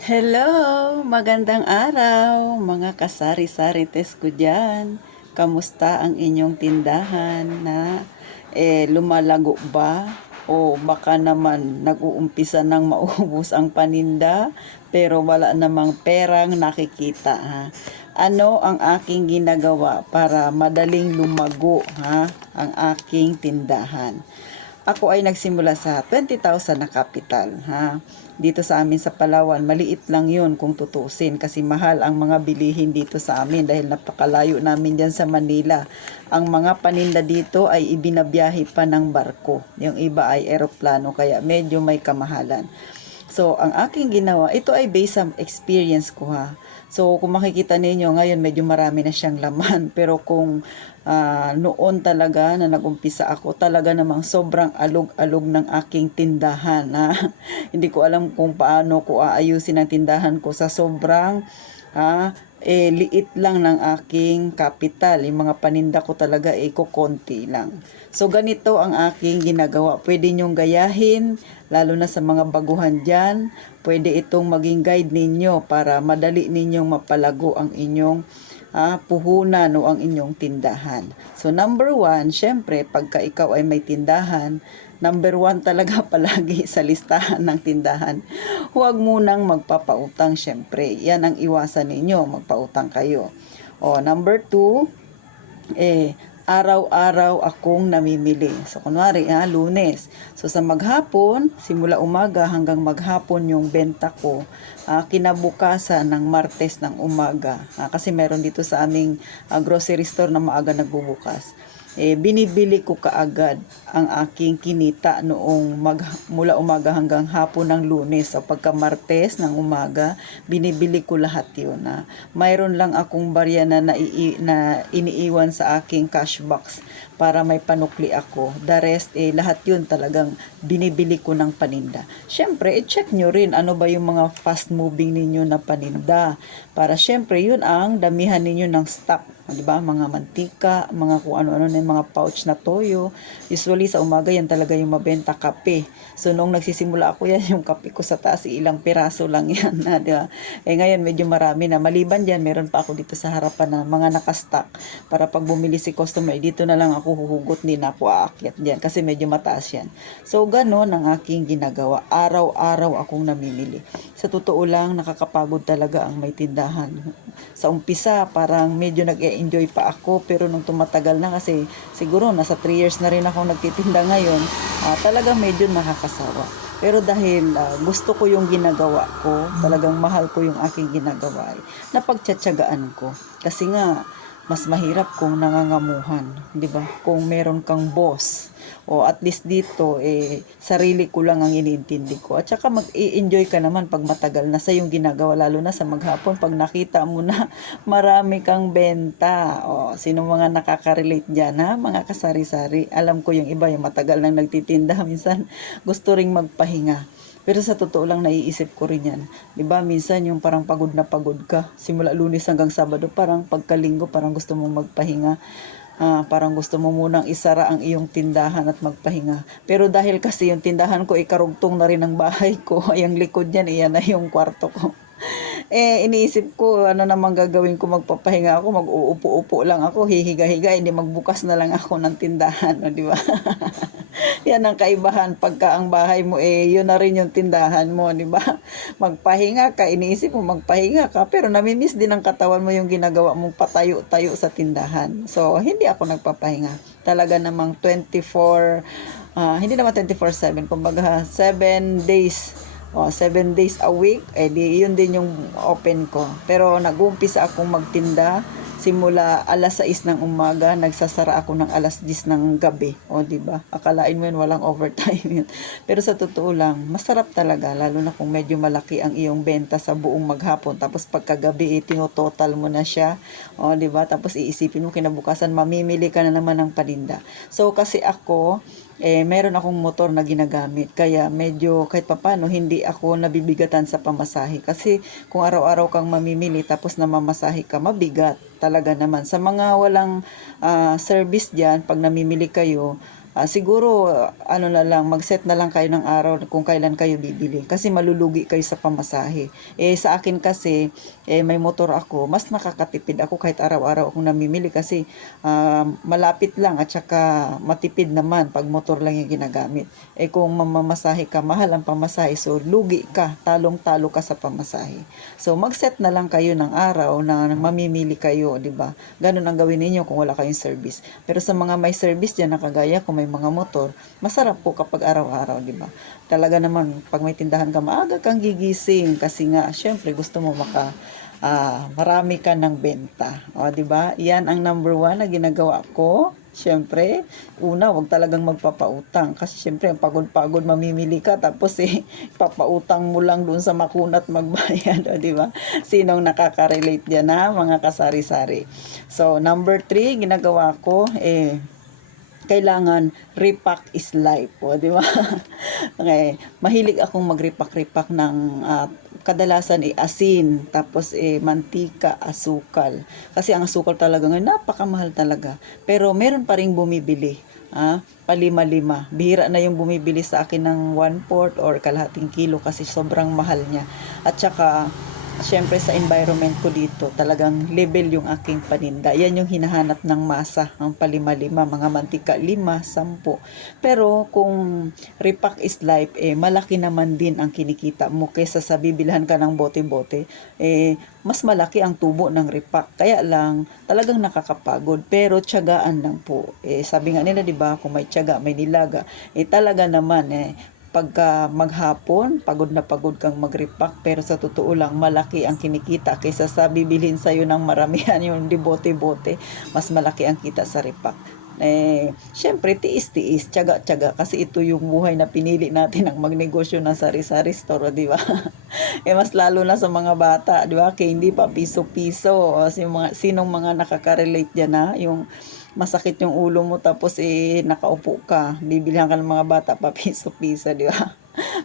Hello! Magandang araw, mga kasari-sarites ko dyan. Kamusta ang inyong tindahan na lumalago ba? O baka naman nag-uumpisa ng maubos ang paninda pero wala namang perang nakikita, ha? Ano ang aking ginagawa para madaling lumago, ha, ang aking tindahan? Ako ay nagsimula sa 20,000 na kapital, ha. Dito sa amin sa Palawan, maliit lang 'yun kung tutusin kasi mahal ang mga bilihin dito sa amin dahil napakalayo namin diyan sa Manila. Ang mga paninda dito ay ibinabiyahe pa ng barko. Yung iba ay eroplano kaya medyo may kamahalan. So, ang aking ginawa, ito ay based sa experience ko, ha. So, kung makikita ninyo, ngayon medyo marami na siyang laman. Pero kung noon talaga na nagumpisa ako, talaga namang sobrang alog-alog ng aking tindahan, ha. Hindi ko alam kung paano ko aayusin ang tindahan ko sa sobrang liit lang ng aking kapital. Yung mga paninda ko talaga kukonti lang. So, ganito ang aking ginagawa. Pwede nyong gayahin, lalo na sa mga baguhan dyan. Pwede itong maging guide ninyo para madali ninyong mapalago ang inyong puhunan o ang inyong tindahan. So, number one, syempre, pagka ikaw ay may tindahan, number one talaga palagi sa listahan ng tindahan. Huwag munang magpapautang, syempre. Yan ang iwasan ninyo, magpautang kayo. O, number two, araw-araw akong namimili. So, kunwari, Lunes. So, sa maghapon, simula umaga hanggang maghapon yung benta ko, kinabukasan ng Martes ng umaga. Kasi meron dito sa aming grocery store na maaga nagbubukas. Binibili ko kaagad ang aking kinita noong mula umaga hanggang hapon ng Lunes. So, pagka Martes ng umaga, binibili ko lahat yun. Mayroon lang akong barya na iniiwan sa aking cash box para may panukli ako. The rest, lahat yun talagang binibili ko ng paninda. Syempre, i-check nyo rin ano ba yung mga fast moving ninyo na paninda. Para syempre, yun ang damihan ninyo ng stock. Diba? Mga mantika, mga kung ano-ano na mga pouch na toyo. Usually sa umaga yan talaga yung mabenta. Kape. So nung nagsisimula ako yan, yung kape ko sa taas, ilang piraso lang yan. Diba? Ngayon medyo marami na. Maliban dyan, meron pa ako dito sa harapan na mga nakastock. Para pag bumili si customer, dito na lang ako huhugot, hindi na ako aakyat dyan. Kasi medyo mataas yan. So ganon ang aking ginagawa. Araw-araw akong namimili. Sa totoo lang, nakakapagod talaga ang may tindahan. Sa umpisa, parang medyo nag-enjoy pa ako, pero nung tumatagal na kasi siguro nasa 3 years na rin ako nagtitinda ngayon, talagang medyo nakakasawa. Pero dahil gusto ko yung ginagawa ko, talagang mahal ko yung aking ginagawa, napagtsatsagaan ko. Kasi nga, mas mahirap kung nangangamuhan, 'di ba? Kung meron kang boss o at least dito sarili ko lang ang iniintindi ko. At saka mag-i-enjoy ka naman pag matagal na sa yung ginagawa, lalo na sa maghapon pag nakita mo na marami kang benta. O sino mga nakaka-relate diyan, ha? Mga kasari-sari. Alam ko yung iba yung matagal nang nagtitinda, minsan gusto ring magpahinga. Pero sa totoo lang naiisip ko rin yan. Diba minsan yung parang pagod na pagod ka. Simula Lunes hanggang Sabado, parang pagkalinggo parang gusto mong magpahinga. Parang gusto mo munang isara ang iyong tindahan at magpahinga. Pero dahil kasi yung tindahan ko ikarugtong na rin ang bahay ko, yung likod niyan, iyan na yung kwarto ko. Iniisip ko, ano namang gagawin ko, magpapahinga ako, mag-uupo-upo lang ako, hihiga-higa, hindi magbukas na lang ako ng tindahan, di ba? Yan ang kaibahan pagka ang bahay mo yun na rin yung tindahan mo, di ba? Magpahinga ka, iniisip mo magpahinga ka, pero namimiss din ang katawan mo yung ginagawa mong patayo-tayo sa tindahan. So, hindi ako nagpapahinga. Talaga namang 24, hindi naman 24/7, kumbaga 7 days 7 days a week, yun din yung open ko. Pero nag-uumpisa akong magtinda simula alas 6 ng umaga, nagsasara ako ng alas 10 ng gabi. Di ba? Akalain mo yun, walang overtime yun. Pero sa totoo lang, masarap talaga, lalo na kung medyo malaki ang iyong benta sa buong maghapon. Tapos pagkagabi, tinototal mo na siya. Di ba? Tapos iisipin mo kinabukasan, mamimili ka na naman ng paninda. So, kasi ako, meron akong motor na ginagamit. Kaya medyo kahit papano hindi ako nabibigatan sa pamasahe. Kasi kung araw-araw kang mamimili tapos namamasahe ka, mabigat talaga naman. Sa mga walang service dyan, pag namimili kayo, Siguro ano na lang, mag-set na lang kayo ng araw kung kailan kayo bibili kasi malulugi kayo sa pamasahe. Sa akin kasi may motor ako, mas nakakatipid ako kahit araw-araw akong namimili kasi malapit lang at saka matipid naman pag motor lang yung ginagamit. Kung mamamasahe ka, mahal ang pamasahe, so lugi ka, talong-talo ka sa pamasahe. So mag-set na lang kayo ng araw na mamimili kayo, di ba? Ganun ang gawin ninyo kung wala kayong service. Pero sa mga may service diyan, nakagaya kung may mga motor, masarap po kapag araw-araw, di ba? Talaga naman, pag may tindahan ka, maaga kang gigising kasi nga, syempre gusto mo marami ka ng benta. O, di ba? Yan ang number 1 na ginagawa ko. Syempre, una, wag talagang magpapautang. Kasi syempre, pagod-pagod mamimili ka. Tapos papautang mo lang doon sa makunat magbayad. O, di ba? Sinong nakaka-relate dyan na mga kasari-sari? So, number 3, ginagawa ko, kailangan repack is life. O, di ba? Okay. Mahilig akong mag-repack ng kadalasan asin, tapos mantika, asukal. Kasi ang asukal talaga ngayon, napakamahal talaga. Pero meron pa ring bumibili. Palima-lima. Bihira na yung bumibili sa akin ng 1/4 or kalahating kilo kasi sobrang mahal niya. At saka, syempre sa environment ko dito, talagang level yung aking paninda. Yan yung hinahanap ng masa, ang palima-lima, mga mantika, 5, 10. Pero kung repack is life, malaki naman din ang kinikita mo kaysa sa bibilhan ka ng bote-bote. Mas malaki ang tubo ng repack. Kaya lang, talagang nakakapagod. Pero tiyagaan lang po. Sabi nga nila, di ba, kung may tiyaga, may nilaga. Talaga naman, pagka maghapon, pagod na pagod kang mag-repack, pero sa totoo lang, malaki ang kinikita kaysa sa bibilhin sa'yo ng maramihan yung bote-bote, mas malaki ang kita sa repack. Syempre, tiis-tiis, tiyaga-tiyaga, kasi ito yung buhay na pinili natin ang magnegosyo ng sari-sari store, di ba? Mas lalo na sa mga bata, di ba? Kaya hindi pa piso-piso, sinong mga nakaka-relate dyan na, yung masakit yung ulo mo tapos nakaupo ka, bibilihan ka ng mga bata pa piso-piso, di ba?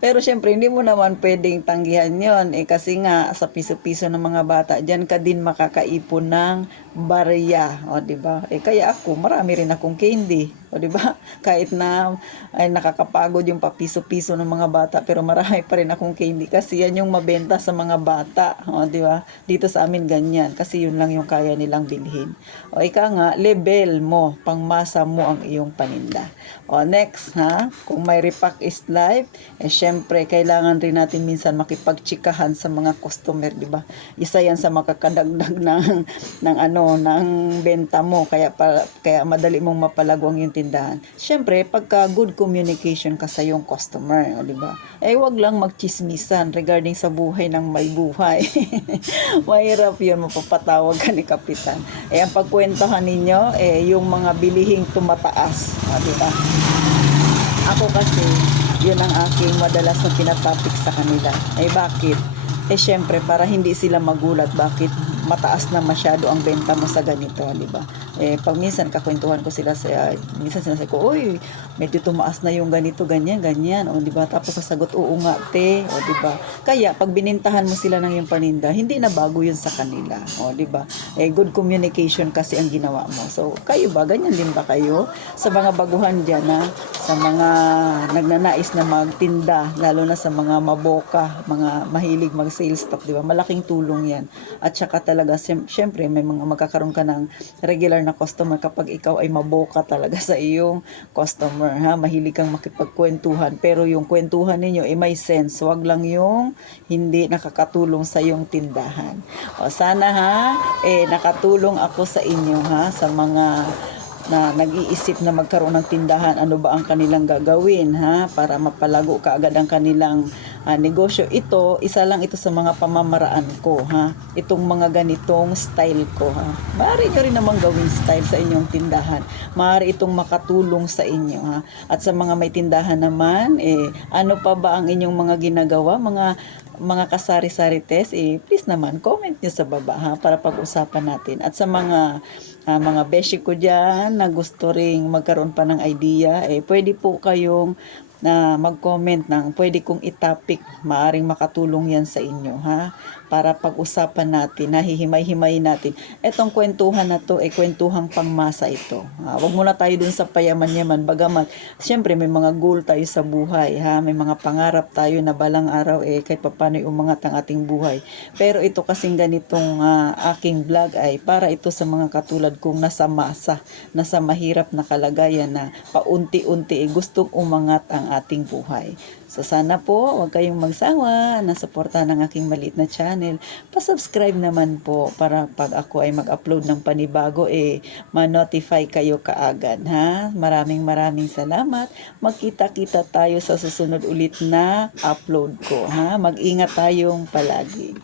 Pero syempre, hindi mo naman pwedeng tanggihan yon kasi nga, sa piso-piso ng mga bata, dyan ka din makakaipon ng barya, o di ba? Kaya ako, marami rin akong candy, o di ba? Kahit na nakakapagod yung papiso-piso ng mga bata, pero marami pa rin akong candy kasi yan yung mabenta sa mga bata, o di ba? Dito sa amin ganyan, kasi yun lang yung kaya nilang bilhin. O ika nga, level mo, pangmasa mo ang iyong paninda. O next, kung may repack is life, syempre, kailangan rin natin minsan makipagtsikahan sa mga customer, di ba? Isa yan sa makakadagdag ng benta mo, kaya madali mong mapalagwang yung tindahan. Syempre, pagka good communication ka sa yung customer, di ba? Wag lang magchismisan regarding sa buhay ng may buhay. Mahirap yun, mapapatawag ka ni Kapitan. Ang pagkwentahan ninyo, yung mga bilihing tumataas, di ba? Ako kasi, yun ang aking madalas na pinatopic sa kanila. Bakit? Syempre, para hindi sila magulat bakit mataas na masyado ang benta mo sa ganito, di ba? Pag minsan kakwentuhan ko sila minsan sinasabi ko, "Uy, medyo tumaas na yung ganito, ganyan, ganyan." O, di ba? Tapos sasagot, "Oo nga, te." O, di ba? Kaya pag binintahan mo sila ng yung paninda, hindi na bago yun sa kanila. O, di ba? Good communication kasi ang ginawa mo. So, kayo ba? Ganyan din ba kayo? Sa mga baguhan dyan, sa mga nagnanais na magtinda, lalo na sa mga maboka, mga mahilig mag-sales stock, di ba? Malaking tulong yan. At saka talaga, syempre, may mga magkakaroon ka ng regular na customer kapag ikaw ay maboka talaga sa iyong customer, mahilig kang makipagkwentuhan, pero yung kwentuhan ninyo may sense, wag lang yung hindi nakakatulong sa iyong tindahan. O sana nakatulong ako sa inyo sa mga na nag-iisip na magkaroon ng tindahan, ano ba ang kanilang gagawin para mapalago kaagad ang kanilang negosyo. Isa lang ito sa mga pamamaraan ko itong mga ganitong style ko Maaari nyo rin namang gawin style sa inyong tindahan. Maaari itong makatulong sa inyo At sa mga may tindahan naman, ano pa ba ang inyong mga ginagawa, mga kasari-sari test, please naman comment nyo sa baba para pag-usapan natin. At sa mga beshi ko dyan na gusto ring magkaroon pa ng idea, pwede po kayong na mag-comment ng pwede kong i-topic, maaring makatulong yan sa inyo, ha? Para pag-usapan natin, hihimay-himayin natin. Etong kwentuhan na to, kwentuhang pangmasa ito. Wag muna tayo dun sa payaman-yaman, bagamat, syempre may mga goal tayo sa buhay, ha? May mga pangarap tayo na balang araw, kahit papano'y umangat ang ating buhay. Pero ito kasing ganitong aking vlog ay para ito sa mga katulad kong nasa mahirap na kalagayan na paunti-unti gustong umangat ang ating buhay. So sana po, huwag kayong magsawa na suportahan ng aking maliit na channel. Pa-subscribe naman po para pag ako ay mag-upload ng panibago, ma-notify kayo kaagad, ha? Maraming salamat. Magkita-kita tayo sa susunod ulit na upload ko, ha? Mag-ingat tayong palagi.